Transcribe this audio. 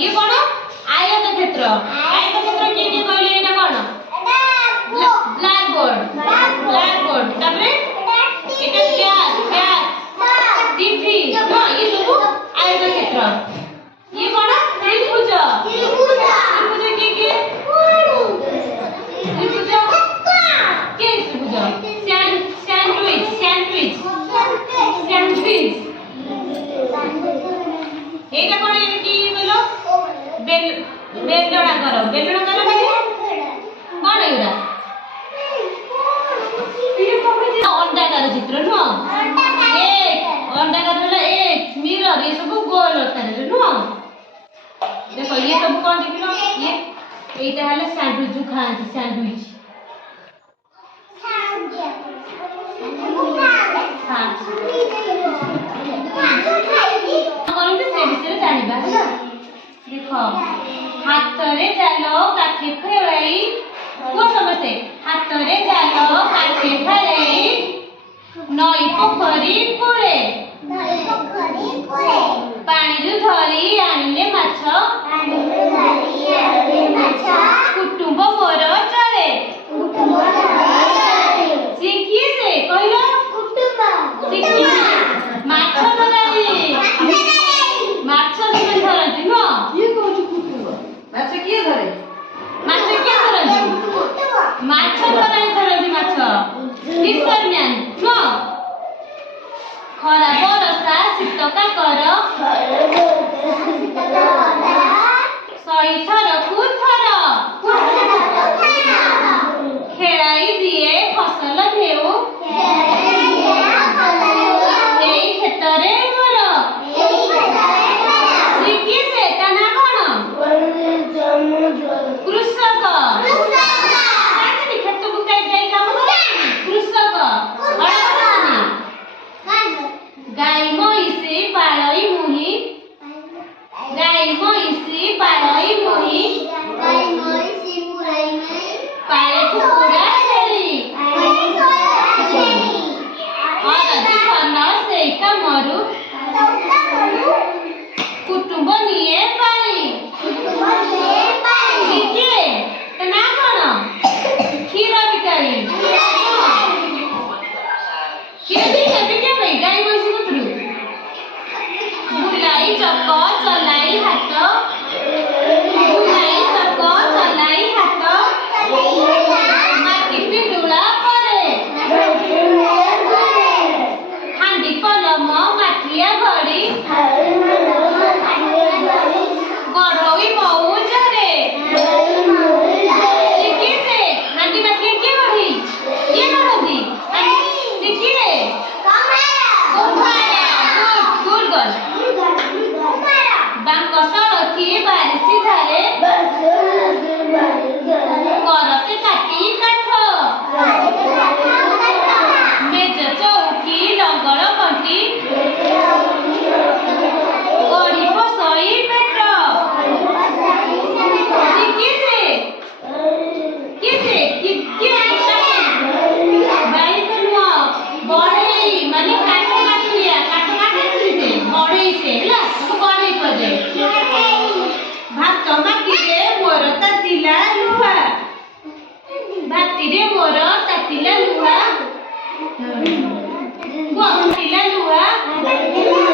ये कौन आयत क्षेत्र किए किए कहले एटा कौन ब्लैक बोर्ड तापरे एटा क्लास टीवी हां ये सब आयत क्षेत्र ये कौन त्रिभुज किए किए त्रिभुज के त्रिभुज सैंडविच एटा कौन ये की बोलो बेलना करो भाई कौन एरा अंडा का चित्र नुह अंडा का बोला एक मिरर ये सब गोल होता है नुह देखो ये सब कौन देखिलो ये एटा हले सैंडविच जो खाती सैंडविच हां देखो हाथ रे जालो काठी फेराई को समझते हाथ रे जालो काठी फेराई नई पोखरी कुरे पानी जो धरी आनिले माछ कुटुंब मोर चले सिखी से कहलो सिखी माछ धराई माछ धरती नो ये कहू कुटुंब माछ किए धरे माछ किए धरती माछ धरती माछ ईश्वरज्ञान नो खरा बरसा शीतका कर सही थर कुथर खेलाई दिए फसल धेउ एई खेतरे मोर कृषक खेत को जाई काम कृषक गाय महिषी पालई मुही पाले कुकुड़ा छेली अरजी खन से कामरू कुटुंब निये पाली किए तना कौन क्षीर बिकाई क्षीर बिके भाई गाय महिषी कुतरू बुलाई चक चलाई हाथ माटी पिंडुला करे हांडी पलम माठिया घड़ी गढ़ई मौज रे सिकी से हांडी माठिया के गढ़ी ये गढ़ी सिकी रे कुम्हारा गुड बांक सड़की बारिशी धारे करते काटी काठ मेज चौकी लंगड़ कंटी गड़ी पसई पेट भाई तो नुह बढ़ई माने काठ काटिया काठ बढ़ई से ହେଲା बढ़ई पजे भात माटी रे मोर तातिला लुहा भाती रे मोर तातिला लुहा को तातिला लुहा